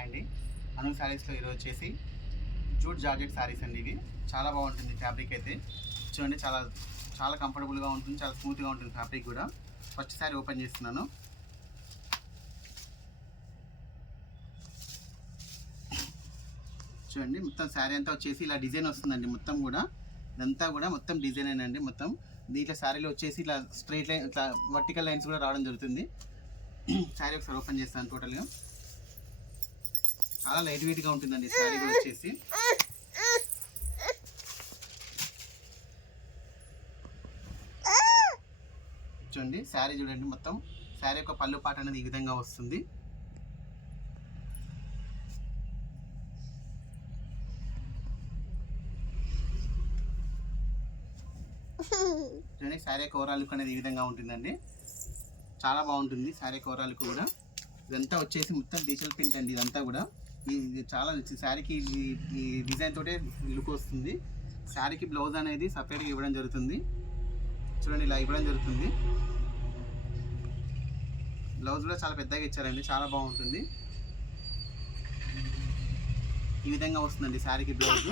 Hi అండి. అను శారీస్లో ఈరోజు వచ్చేసి జూట్ జార్జెట్ శారీస్ అండి. ఇవి చాలా బాగుంటుంది ఫ్యాబ్రిక్ అయితే. చూడండి, చాలా చాలా కంఫర్టబుల్గా ఉంటుంది, చాలా స్మూత్గా ఉంటుంది ఫ్యాబ్రిక్ కూడా. ఫస్ట్ శారీ ఓపెన్ చేస్తున్నాను. చూడండి, మొత్తం శారీ అంతా వచ్చేసి ఇలా డిజైన్ వస్తుందండి. మొత్తం కూడా ఇదంతా కూడా మొత్తం డిజైన్ అండి. మొత్తం దీంట్లో శారీలో వచ్చేసి ఇలా స్ట్రైట్ లైన్, ఇట్లా వర్టికల్ లైన్స్ కూడా రావడం జరుగుతుంది. శారీ ఒకసారి ఓపెన్ చేస్తాను. టోటల్గా చాలా లైట్ వెయిట్గా ఉంటుందండి శారీ కూడా వచ్చేసి. చూడండి, శారీ చూడండి, మొత్తం శారీ యొక్క పళ్ళు పాట అనేది ఈ విధంగా వస్తుంది. చూడండి, శారీ యొక్క ఓవరాల్ లుక్ అనేది ఈ విధంగా ఉంటుందండి. చాలా బాగుంటుంది శారీ యొక్క ఓవరాల్ లుక్ కూడా. ఇదంతా వచ్చేసి మొత్తం డిజిటల్ ప్రింట్ అండి. ఇదంతా కూడా ఇది చాలా శారీకి ఈ డిజైన్ తోటే లుక్ వస్తుంది. శారీకి బ్లౌజ్ అనేది సపరేట్గా ఇవ్వడం జరుగుతుంది. చూడండి, ఇలా ఇవ్వడం జరుగుతుంది. బ్లౌజ్ కూడా చాలా పెద్దగా ఇచ్చారండి, చాలా బాగుంటుంది. ఈ విధంగా వస్తుందండి శారీకి బ్లౌజ్.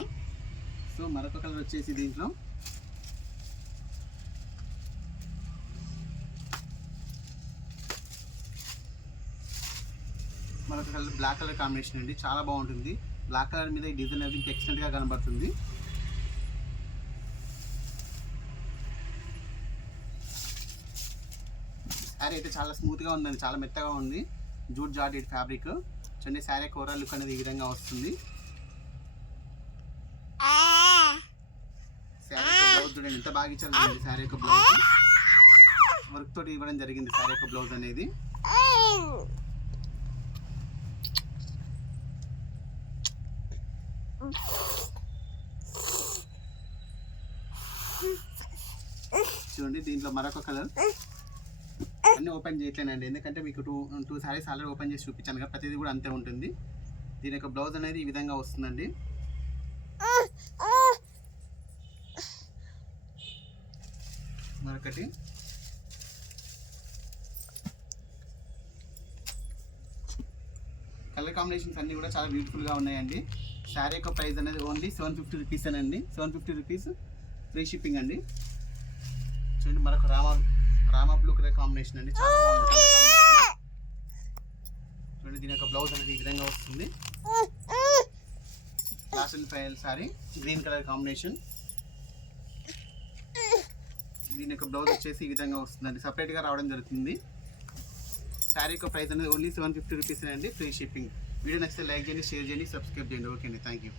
సో మరొక కలర్ వచ్చేసి దీంట్లో మరొక కలర్ బ్లాక్ కలర్ కాంబినేషన్ అండి. చాలా బాగుంటుంది. బ్లాక్ కలర్ మీద ఈ డిజైన్ అనేది ఇంకా ఎక్సలెంట్గా కనబడుతుంది. శారీ అయితే చాలా స్మూత్గా ఉందండి, చాలా మెత్తగా ఉంది. Jute georgette fabric. చూడండి, శారీ ఓవరాల్ లుక్ అనేది ఈ విధంగా వస్తుంది. శారీ యొక్క బ్లౌజ్ చూడండి, ఎంత బాగా ఇచ్చారు చూడండి. శారీ యొక్క బ్లౌజ్ వర్క్ తోటి ఇవ్వడం జరిగింది. శారీ యొక్క బ్లౌజ్ అనేది చూడండి. దీంట్లో మరొక కలర్ అన్నీ ఓపెన్ చేయట్లేనండి, ఎందుకంటే మీకు టూ శారీస్ ఆల్రెడీ ఓపెన్ చేసి చూపించాను కదా. ప్రతిదీ కూడా అంతే ఉంటుంది. దీని యొక్క బ్లౌజ్ అనేది ఈ విధంగా వస్తుందండి. మరొకటి కలర్ కాంబినేషన్స్ అన్నీ కూడా చాలా బ్యూటిఫుల్గా ఉన్నాయండి. శారీ యొక్క ప్రైస్ అనేది ఓన్లీ 750 రూపీస్ అండి. 750 రూపీస్ ఫ్రీ షిప్పింగ్ అండి. చూడండి, మరొక రామా బ్లూ కలర్ కాంబినేషన్ అండి. చాలా బాగుంది కలర్ కాంబినేషన్. చూడండి, దీని యొక్క బ్లౌజ్ అనేది ఈ విధంగా వస్తుంది. Class and file sari, green colour combination. దీని యొక్క బ్లౌజ్ వచ్చేసి ఈ విధంగా వస్తుందండి, సపరేట్గా రావడం జరుగుతుంది. శారీ యొక్క ప్రైస్ అనేది ఓన్లీ 750 రూపీస్ అండి, ఫ్రీ షిప్పింగ్. వీడియో నచ్చితే లైక్ చేయండి, షేర్ చేయండి, సబ్స్క్రైబ్ చేయండి. ఓకే అండి, థ్యాంక్ యూ.